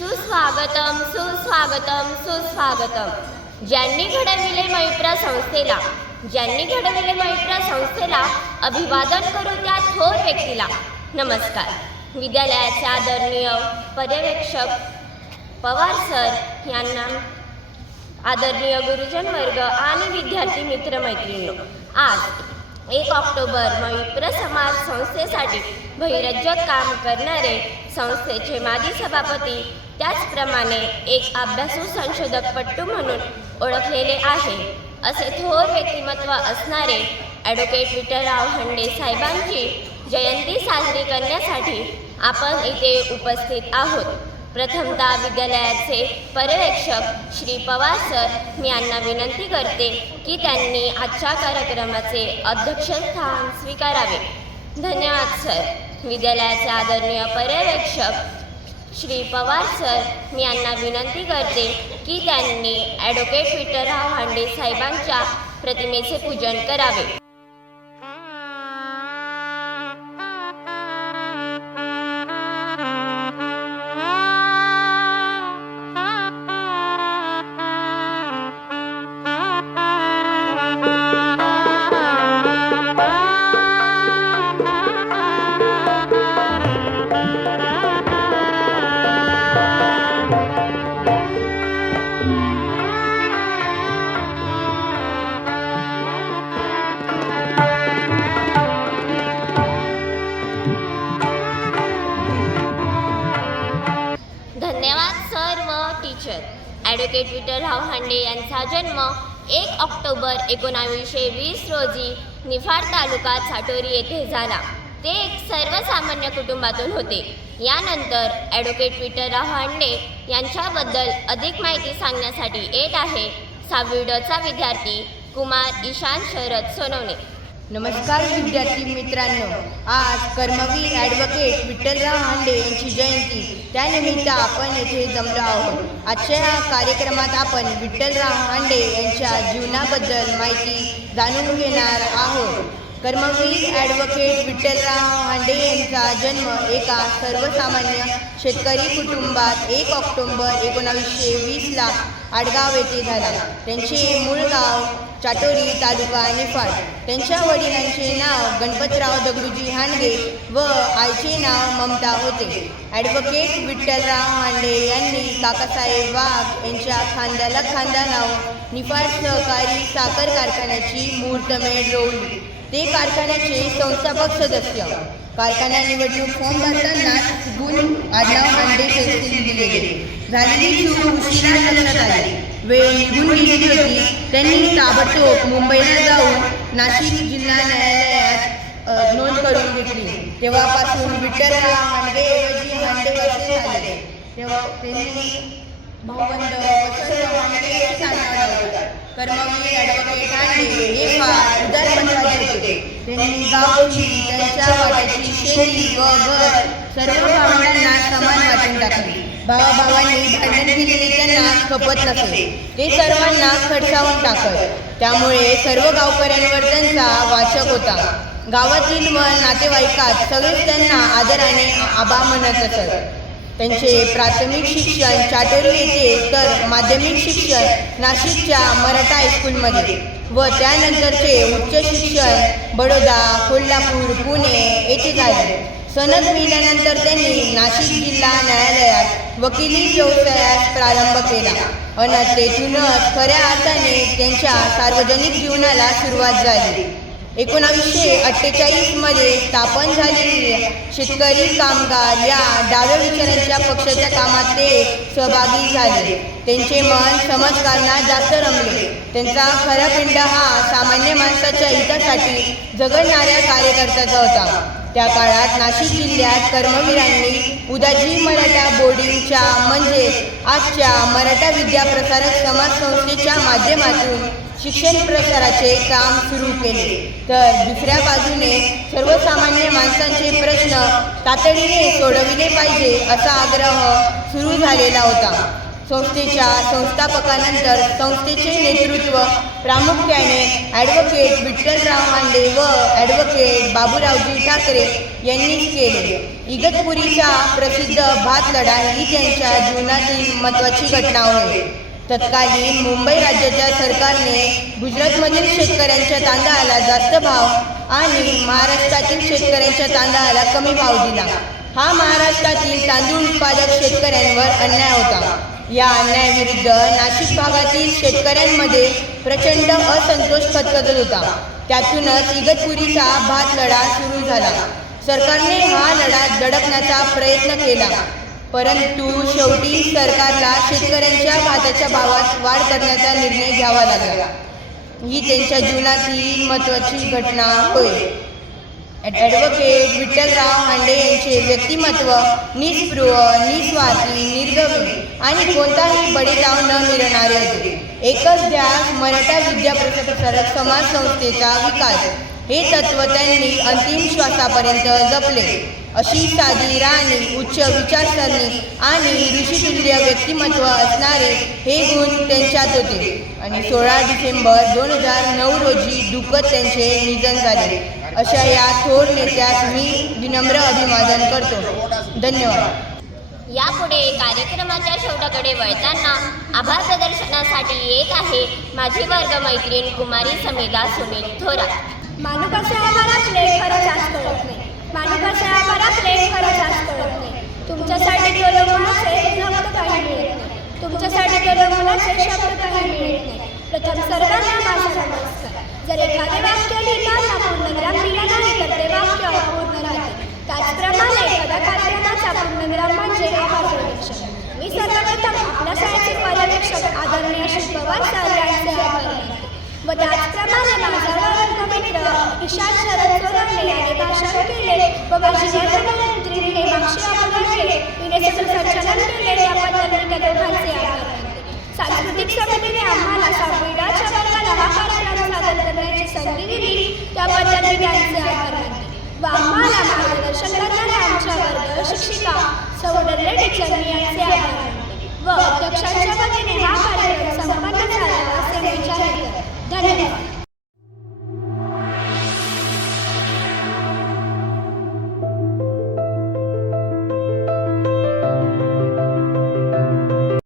सुस्वागतम सुस्वागतम सुस्वागतम. ज्यांनी घडविले मैत्र संस्थेला ज्यांनी घडविले मैत्र संस्थेला अभिवादन करू त्या थोर व्यक्तीला. नमस्कार. विद्यालयाचे आदरणीय पर्यवेक्षक पवार सर यांना आदरणीय गुरुजन वर्ग आणि विद्यार्थी मित्रमैत्रिणींनो आज एक ऑक्टोबर विप्र समाज संस्थेसाठी भैरज्य काम करणारे संस्थेचे माजी सभापती. त्याचप्रमाणे एक अभ्यासू संशोधक पट्टू म्हणून ओळखलेले आहे. असे थोर व्यक्तिमत्व असणारे ॲडव्होकेट विठ्ठलराव हंडे साहेबांची जयंती साजरी करण्यासाठी आपण इथे उपस्थित आहोत. प्रथमतः विद्यालयाचे पर्यवेक्षक श्री पवार सर मी यांना विनंती करते की त्यांनी आजच्या कार्यक्रमाचे अध्यक्षस्थान स्वीकारावे. धन्यवाद सर. विद्यालयाचे आदरणीय पर्यवेक्षक श्री पवार सर मी यांना विनंती करते की त्यांनी ॲडव्होकेट विठ्ठलराव हांडे साहेबांच्या प्रतिमेचे पूजन करावे. ॲडव्होकेट विठ्ठलराव हांडे यांचा जन्म एक ऑक्टोबर एकोणावीसशे वीस रोजी निफाड तालुका साटोरी येथे झाला. ते एक सर्वसामान्य कुटुंबातून होते. यानंतर ॲडव्होकेट विठ्ठलराव हांडे यांच्याबद्दल अधिक माहिती सांगण्यासाठी येत आहे साविडचा विद्यार्थी कुमार ईशान शरद सोनवणे. नमस्कार विद्यार्थी मित्रांनो. आज कर्मवीर ॲडव्होकेट विठ्ठलराव हांडे यांची जयंती. त्यानिमित्त आपण येथे जमलो आहोत. आजच्या या कार्यक्रमात आपण विठ्ठलराव हांडे यांच्या जीवनाबद्दल माहिती जाणून घेणार आहोत. कर्मवीर ॲडव्होकेट विठ्ठलराव हांडे यांचा जन्म एका सर्वसामान्य शेतकरी कुटुंबात एक ऑक्टोबर एकोणावीसशे वीसला आडगाव येथे झाला. त्यांचे मूळ गाव चाटोरी तालुका निफाड. त्यांच्या वडिलांचे नाव गणपतराव दगडूजी हांडे व आईचे नाव ममता होते. ॲडव्होकेट विठ्ठलराव हांडे यांनी काकासाहेब वाघ यांच्या खांद्याला खांदा लावून निफाड सहकारी साखर कारखान्याची मुहूर्तमेढ रोवली. ते कारखान्याचे संस्थापक सदस्य. कारखाना निवडणूक फॉर्म भरताना गुण आडनाव हांडे दिले गेले. झालेली चूक उशिरा लक्षात आली. वेळ निघून गेली होती त्यांनी ताबडतोब मुंबईला जाऊन नाशिक जिल्हा न्यायालयात नोंद करून घेतली. तेव्हापासून विठ्ठलराव हांडे ऐवजी हांडे असे झाले. तेव्हा त्यांनी भाऊबंद वसंतराव हांडे असे नाव कर्मवीर ॲडव्होकेट हांडे हे फार उदारमनवादी होते. त्यांनी गावची त्यांच्या वाट्याची शेती व घर सर्व भावंडांना समान वाटून टाकली. भावाभावांनी भांडण केलेले त्यांना खपत नसे ते सर्वांना खडसावून टाकत त्यामुळे सर्व गावकऱ्यांवर त्यांचा वाचक होता. गावातील व नातेवाईकात सगळेच त्यांना आदराने आबा म्हणत असत. त्यांचे प्राथमिक शिक्षण चाटोरी येथे तर माध्यमिक शिक्षण नाशिकच्या मराठा हायस्कूलमध्ये. व त्यानंतरचे उच्च शिक्षण बडोदा कोल्हापूर पुणे येथे झाले. सनद मिळाल्यानंतर त्यांनी नाशिक जिल्हा न्यायालयात वकिली व्यवसायास प्रारंभ केला. अन तेथूनच खऱ्या अर्थाने त्यांच्या सार्वजनिक जीवनाला सुरुवात झाली. एकोणावीसशे अठ्ठेचाळीसमध्ये स्थापन झालेल्या शेतकरी कामगार या डाव्या विचारांच्या पक्षाच्या कामात ते सहभागी झाले. त्यांचे मन समाजकारणात जास्त रमले. त्यांचा खरा पिंड हा सामान्य माणसाच्या हितासाठी झगडणाऱ्या कार्यकर्त्याचा होता. त्या काळात नाशिक जिल्ह्यात कर्मवीरांनी उदाजी मराठा बोर्डिंगच्या म्हणजे आजच्या मराठा विद्या प्रसारक समाज संस्थेच्या माध्यमातून शिक्षण प्रसाराचे काम सुरू केले. तर दुसऱ्या बाजूने सर्वसामान्य माणसांचे प्रश्न तातडीने सोडविले पाहिजे असा आग्रह सुरू झालेला होता. संस्थेच्या संस्थापकानंतर संस्थेचे नेतृत्व प्रामुख्याने ॲडव्होकेट विठ्ठलराव मांडे व ॲडव्होकेट बाबूरावजी ठाकरे यांनीच केले. इगतपुरीचा प्रसिद्ध भात लढा ही त्यांच्या जीवनातील महत्त्वाची घटना होय. तत्कालीन मुंबई राज्याच्या सरकारने गुजरातमधील शेतकऱ्यांच्या तांदळाला जास्त भाव आणि महाराष्ट्रातील शेतकऱ्यांच्या तांदळाला कमी भाव दिला. हा महाराष्ट्रातील तांदूळ उत्पादक शेतकऱ्यांवर अन्याय होता. या अन्यायाविरुद्ध नाशिक भागातील शेतकऱ्यांमध्ये प्रचंड असंतोष खतखतत होता. त्यातूनच इगतपुरीचा भात लढा सुरू झाला. सरकारने हा लढा दडपण्याचा प्रयत्न केला. परंतु शेवटी सरकारला शेतकऱ्यांच्या भाताच्या भावात वाढ करण्याचा निर्णय घ्यावा लागला. ही त्यांच्या जीवनातील महत्त्वाची घटना होय. ॲडव्होकेट विठ्ठलराव हांडे यांचे व्यक्तिमत्व निस्पृह निस्वार्थी निर्गवी आणि कोणताही बळीराव न मिळणारे होते. एकच ध्यास मराठा विद्या समाज संस्थेचा विकास. हे तत्व त्यांनी अंतिम श्वासापर्यंत जपले. अशी साधी राणी उच्च विचारसरणी आणि ऋषितुल्य व्यक्तिमत्व असणारे हे गुण त्यांच्यात होते. आणि सोळा डिसेंबर दोन हजार नऊ रोजी दुःखद त्यांचे निधन झाले. अशा या थोर नेत्यास मी विनम्र अभिवादन करतो. धन्यवाद. यापुढे कार्यक्रमाच्या शेवटाकडे वळताना आभार प्रदर्शनासाठी येत आहे माझी वर्ग मैत्रीण कुमारी समिधा सुनील थोरात. आपले खरंच आपले खरंच नाही. तुमच्यासाठी काही मिळत नाही तुमच्यासाठी केलं मुलाचे शब्द काही मिळत नाही. प्रथम सर्वांना माझा नमस्कार. जर एखादे वाक्य लिहिताना पूर्णविराम दिला नाही तर ते वाक्य अपूर्ण राहते. त्याचप्रमाणे एखाद्या कार्यक्रमाचा पूर्णविराम म्हणजे आभार मी सर्वप्रथम आपल्या शाळेचे पर्यवेक्षक आदरणीय श्री पवार सर यांचे आभार व त्याचप्रमाणे माझा वर्ग मित्र ईशान शरद सोनवणे याने भाषण केले व माझी तिने सुसंचलन केले त्याबद्दल मी दोघांचे आभार सांस्कृतिक समितीने आम्हाला संविधाच्या वर्गाला हा कार्यक्रम सादर करण्याची संधी दिली. त्याबद्दल मी त्यांचे आभार मानते. व आम्हाला शिक्षिका सौंदर्य टिचर यांचे आभार व अध्यक्षांच्या वतीने हा